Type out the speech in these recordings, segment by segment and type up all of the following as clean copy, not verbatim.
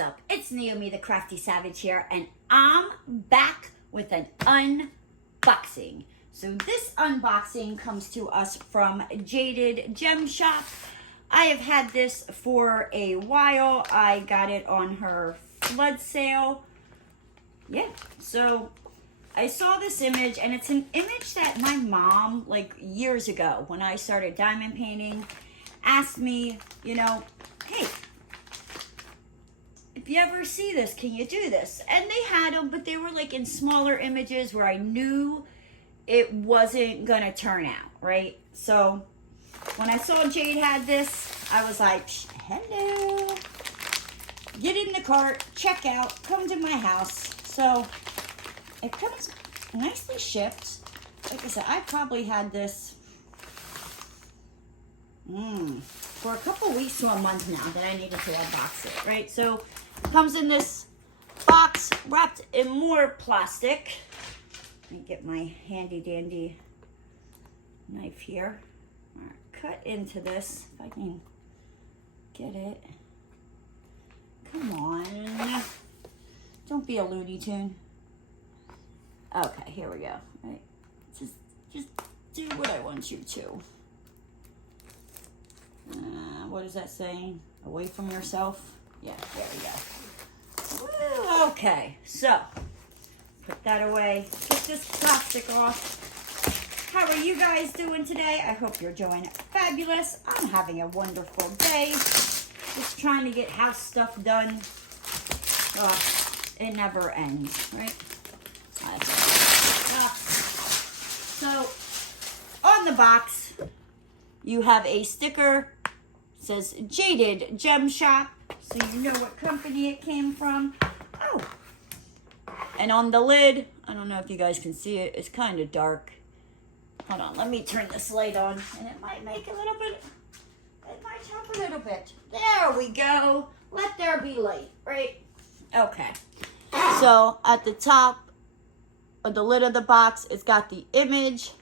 What's up? It's Naomi the Crafty Savage here, and I'm back with an unboxing. So this unboxing comes to us from Jaded Gem Shop. I have had this for a while. I got it on her flood sale. Yeah, so I saw this image, and it's an image that my mom, like years ago, when I started diamond painting, asked me, you know, hey, if you ever see this, can you do this? And they had them, but they were like in smaller images where I knew it wasn't gonna turn out, right? So when I saw Jade had this, I was like, hello, get in the cart, check out, come to my house. So it comes nicely shipped. Like I said, I probably had this for a couple weeks to a month now that I needed to unbox it, right? So it comes in this box wrapped in more plastic. Let me get my handy dandy knife here. All right, cut into this if I can get it. Come on. Don't be a Looney Tune. Okay, here we go. All right. Just do what I want you to. What is that saying? Away from yourself? Yeah, there we go. Woo, okay, so put that away. Take this plastic off. How are you guys doing today? I hope you're doing fabulous. I'm having a wonderful day. Just trying to get house stuff done. It never ends, right? So on the box, you have a sticker. It says Jaded Gem Shop, so you know what company it came from. Oh, and on the lid, I don't know if you guys can see it. It's kind of dark. Hold on, let me turn this light on, and it might make a little bit. It might help a little bit. There we go. Let there be light, right? Okay. So at the top of the lid of the box, it's got the image.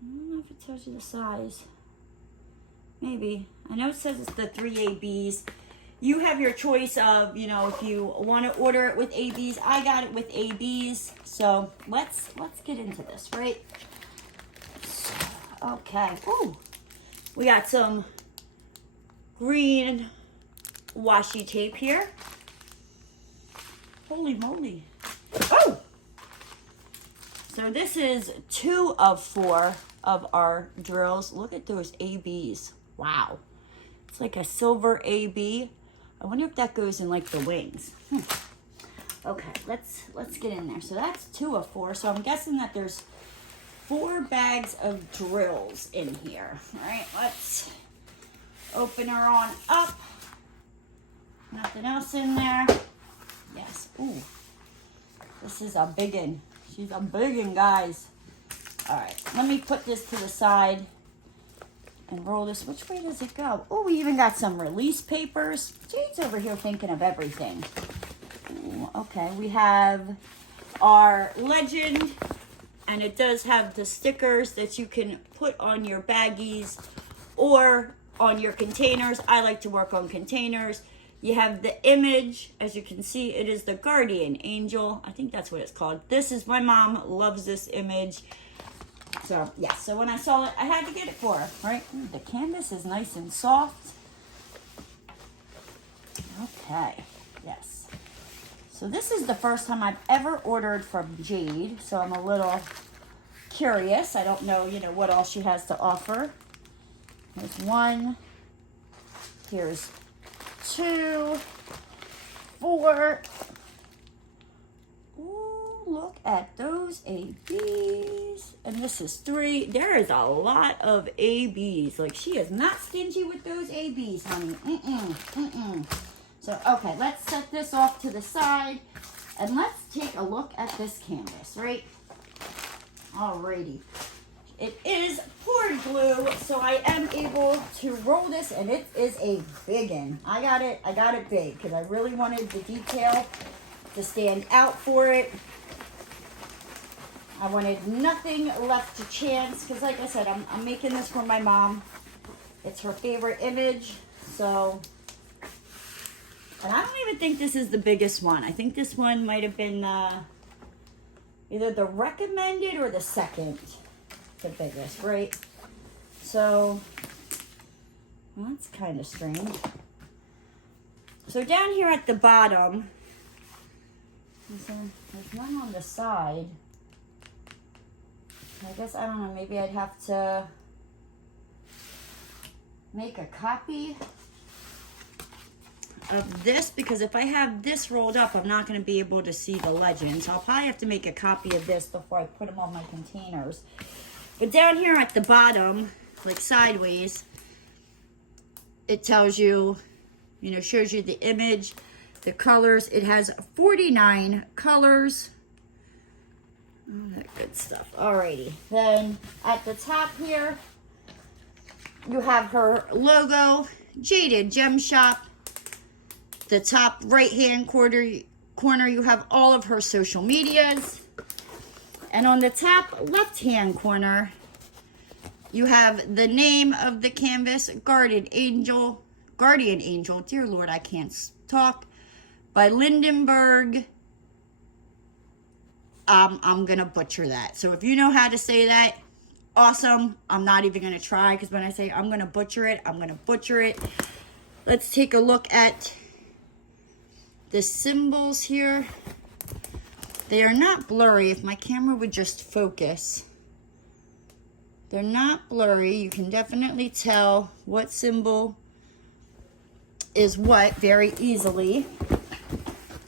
I don't know if it tells you the size. Maybe. I know it says it's the 3 ABs. You have your choice of, you know, if you want to order it with ABs. I got it with ABs. So let's get into this, right? Okay. Ooh. We got some green washi tape here. Holy moly. Oh! So this is 2 of 4 of our drills. Look at those ABs. Wow. It's like a silver AB. I wonder if that goes in like the wings. Okay, let's get in there. So that's 2 of 4. So I'm guessing that there's 4 bags of drills in here. All right, let's open her on up. Nothing else in there. Yes. Ooh. This is a big one. She's a big one, guys. All right, let me put this to the side and roll this. Which way does it go? Oh, we even got some release papers. Jade's over here thinking of everything. Ooh, okay, we have our legend, and it does have the stickers that you can put on your baggies or on your containers. I like to work on containers. You have the image. As you can see, it is the guardian angel. I think that's what it's called. This is, my mom loves this image. So, yeah. So when I saw it, I had to get it for her, right? Ooh, the canvas is nice and soft. Okay. Yes. So this is the first time I've ever ordered from Jade. So I'm a little curious. I don't know, you know, what all she has to offer. Here's 1. Here's 2, 4. Ooh, look at those ABs. And this is 3. There is a lot of ABs. Like, she is not stingy with those ABs, honey. So, okay, let's set this off to the side. And let's take a look at this canvas, right? Alrighty. It is poured glue, so I am able to roll this, and it is a big one. I got it big because I really wanted the detail to stand out for it. I wanted nothing left to chance because, like I said, I'm making this for my mom. It's her favorite image, so And I don't even think this is the biggest one. I think this one might have been either the recommended or the second, the biggest, right? So, well, that's kind of strange. So down here at the bottom, there's one on the side. I guess, I don't know, maybe I'd have to make a copy of this, because if I have this rolled up, I'm not going to be able to see the legend. So I'll probably have to make a copy of this before I put them on my containers. But down here at the bottom, like sideways, it tells you, you know, shows you the image, the colors. It has 49 colors. All that good stuff. Alrighty. Then at the top here, you have her logo, Jaded Gem Shop. The top right-hand corner, you have all of her social medias. And on the top left-hand corner, you have the name of the canvas, Guardian Angel, dear Lord, I can't talk, by Lindberg. I'm going to butcher that. So if you know how to say that, awesome. I'm not even going to try, because when I say I'm going to butcher it, I'm going to butcher it. Let's take a look at the symbols here. They are not blurry. If my camera would just focus. They're not blurry. You can definitely tell what symbol is what very easily.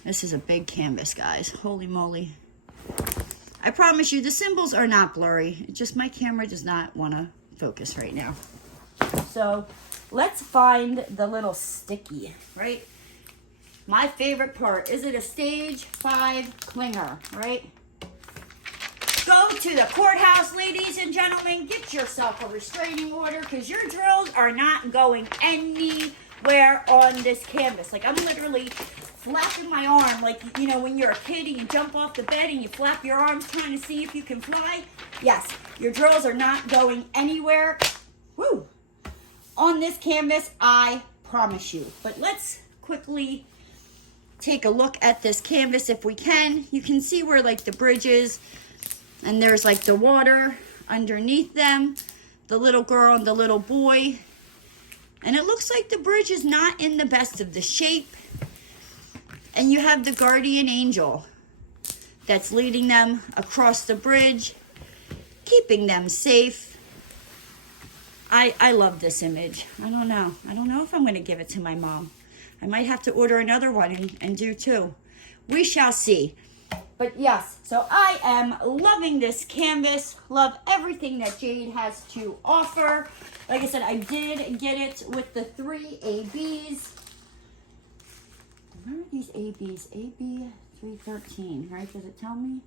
This is a big canvas, guys. Holy moly. I promise you, the symbols are not blurry. It's just my camera does not want to focus right now. So let's find the little sticky, right? My favorite part. Is it a stage 5 clinger, right? Go to the courthouse, ladies and gentlemen. Get yourself a restraining order, because your drills are not going anywhere on this canvas. Like, I'm literally flapping my arm, like, you know, when you're a kid and you jump off the bed and you flap your arms trying to see if you can fly. Yes, your drills are not going anywhere. Woo! On this canvas, I promise you. But let's quickly take a look at this canvas if we can. You can see where, like, the bridge is, and there's, like, the water underneath them, the little girl and the little boy. And it looks like the bridge is not in the best of the shape. And you have the guardian angel that's leading them across the bridge, keeping them safe. I love this image. I don't know if I'm going to give it to my mom. I might have to order another one and do two. We shall see. But yes, so I am loving this canvas. Love everything that Jade has to offer. Like I said, I did get it with the 3 ABs. Where are these ABs? AB 313, right? Does it tell me?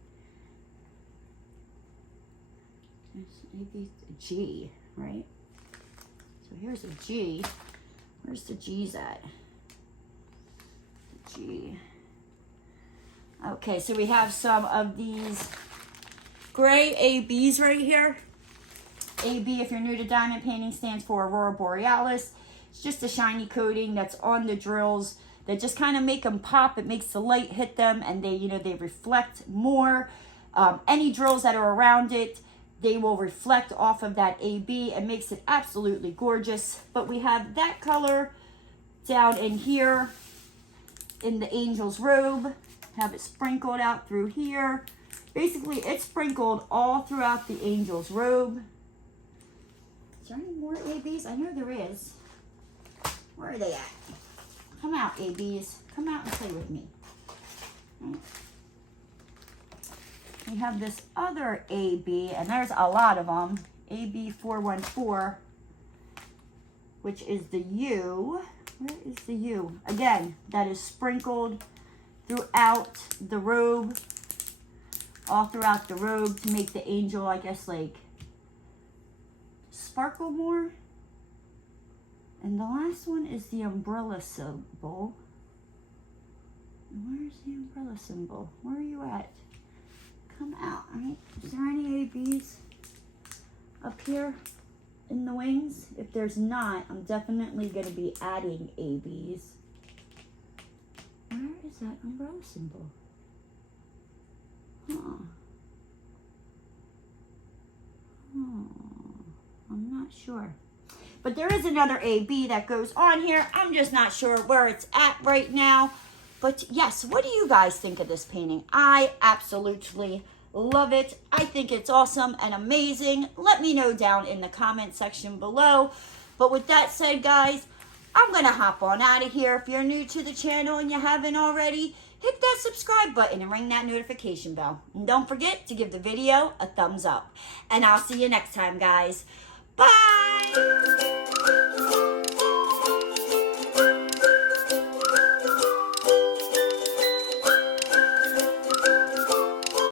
It's AB G, right? So here's a G. Where's the G's at? G. Okay, so we have some of these gray ABs right here. AB, if you're new to diamond painting, stands for Aurora Borealis. It's just a shiny coating that's on the drills that just kind of make them pop. It makes the light hit them, and they, you know, they reflect more. Any drills that are around it, they will reflect off of that AB. It makes it absolutely gorgeous. But we have that color down in here in the angel's robe. Have it sprinkled out through here. Basically, it's sprinkled all throughout the angel's robe. Is there any more ABs? I know there is. Where are they at? Come out, ABs. Come out and play with me. Right. We have this other AB, and there's a lot of them. AB 414, which is the U. Where is the U? Again, that is sprinkled throughout the robe, all throughout the robe to make the angel, I guess, like sparkle more. And the last one is the umbrella symbol. Where's the umbrella symbol? Where are you at? Come out, right? Is there any ABs up here in the wings? If there's not, I'm definitely going to be adding ABs. Where's that umbrella symbol? Huh. I'm not sure. But there is another AB that goes on here. I'm just not sure where it's at right now. But yes, what do you guys think of this painting? I absolutely love it. I think it's awesome and amazing. Let me know down in the comment section below. But with that said, guys, I'm going to hop on out of here. If you're new to the channel and you haven't already, hit that subscribe button and ring that notification bell. And don't forget to give the video a thumbs up. And I'll see you next time, guys. Bye!